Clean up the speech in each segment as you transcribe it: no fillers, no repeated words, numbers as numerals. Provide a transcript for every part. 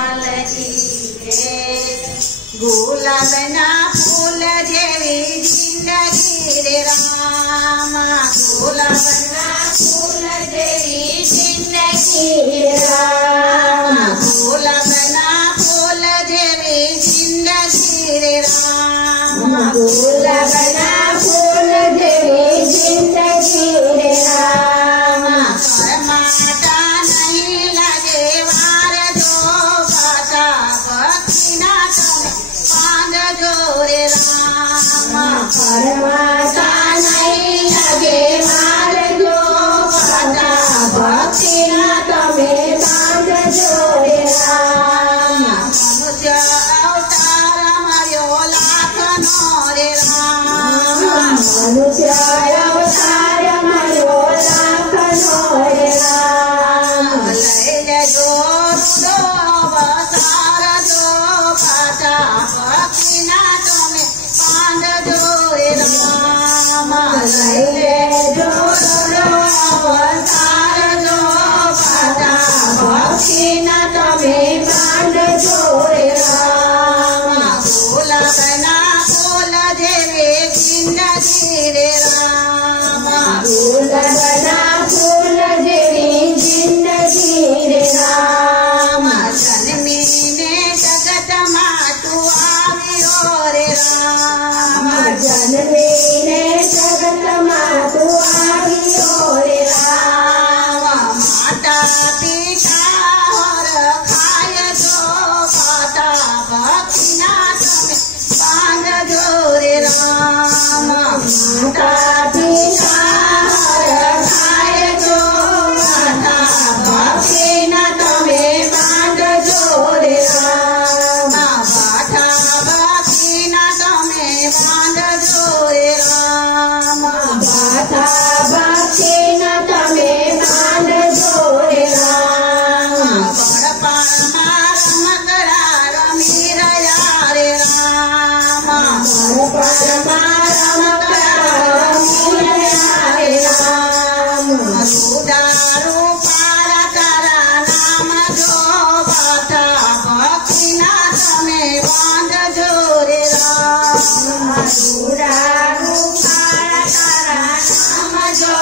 लाल की जय। गुलाबना फूल जेवी जिंदगी रे राम, गुलाबना फूल जेवी जिंदगी रे राम, गुलाबना फूल जेवी जिंदगी रे राम, गुलाबना फूल जेवी जिंदगी रे राम। करमाटा नहीं लगे वार जो बाटा भक्ति ना बांध जो रे राम, परमाता नहीं लगे मार जो बाटा भक्ति ना तमे बांध जो रे राम। मनुष्य अवतार मर्यो लाखनो रे राम, मनुष्य अवतार मर्यो लाखनो रे राम। लैले जो अवतार जो बाटा भक्ति ना तमे बांध जो रे राम। लैले जो अवतार जो बाटा भक्ति ना तमे बांध जो रे राम। गुलाबना फूल जेवे जिंदगी रे राम, गुलाबना फूल जेवी जिंदगी रे राम। जन्मी ने जगत मातु आवियो रे राम, जन्मी ने जगत मातु आवियो रे राम। माता पिता हर खाय जो बाटा भक्ति ना तमे बांध जो रे राम। माता पिता हर खाय जो बाटा भक्ति ना तमे बांध जो रे राम। बाटा भक्ति ना तमे बांध जो रे राम, बाटा भक्ति ना तमे बांध जो रे राम। पर परमारम करा रमी रया रे राम, पर परमारम करा रमी रया रे राम। रुदारू पार करा नाम जो बाटा भक्ति ना तमे बांध जो रे राम। रुदारू पार करा नाम जो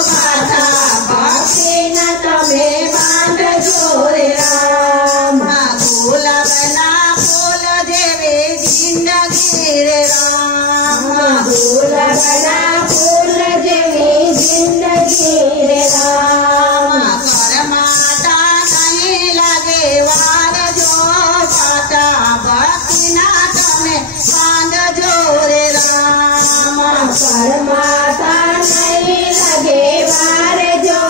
बाटा भक्ति ना तमे बांध जो रे राम। गुलाबना फूल जेवे जिंदगी रे राम, गुलाबना फूल जेवी जिंदगी रे राम। करमाटा नहीं लगे वार जो बाटा भक्ति ना तमे बांध जो रे राम। परमाता नहीं लगे वार जो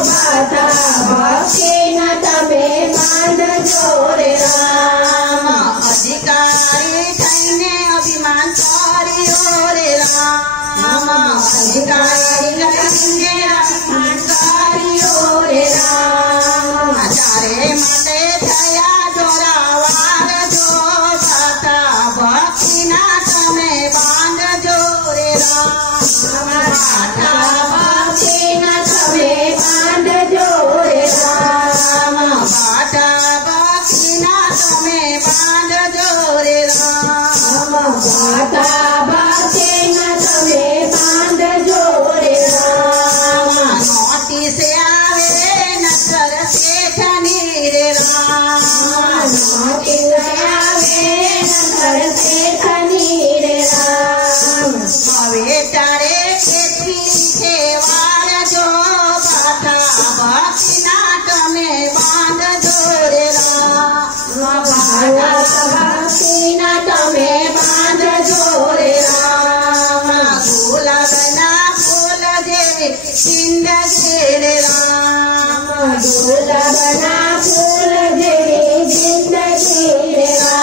बाटा भक्ति ना तमे बांध जो रे राम। अधिकारी थईने अभिमान करियो रे राम, अधिकारी थईने अभिमान करियो रे राम। तारे माटे थया जोरावार जो बाटा भक्ति ना तमे बांध जो रे राम। बाटा भक्ति ना तमे बांध जो रे राम, बाटा भक्ति ना तमे बांध जो रे राम। बाटा भक्ति ना तमे बांध जो रे राम। नोटिस आवे नगर सेठनी रे राम, नोटिस आवे नगर सेठनी रे राम। हवे तारे खेती खेवार जो बाटा भक्ति ना तमे बांध जो रे राम। बाटा भक्ति ना तमे बांध जो रे राम। गुलाबना फूल जेवी जिंदगी रे राम, गुलाबना फूल जेवी जिंदगी रे राम।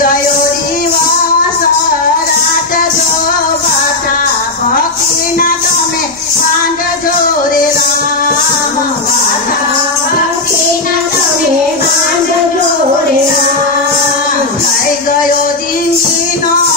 ગયો દિવસ રાત જો બાધા ભક્તિના તમે બાંધજો રે રામ બાધા ભક્તિના તમે બાંધજો રે રામ થઈ ગયો દિનનો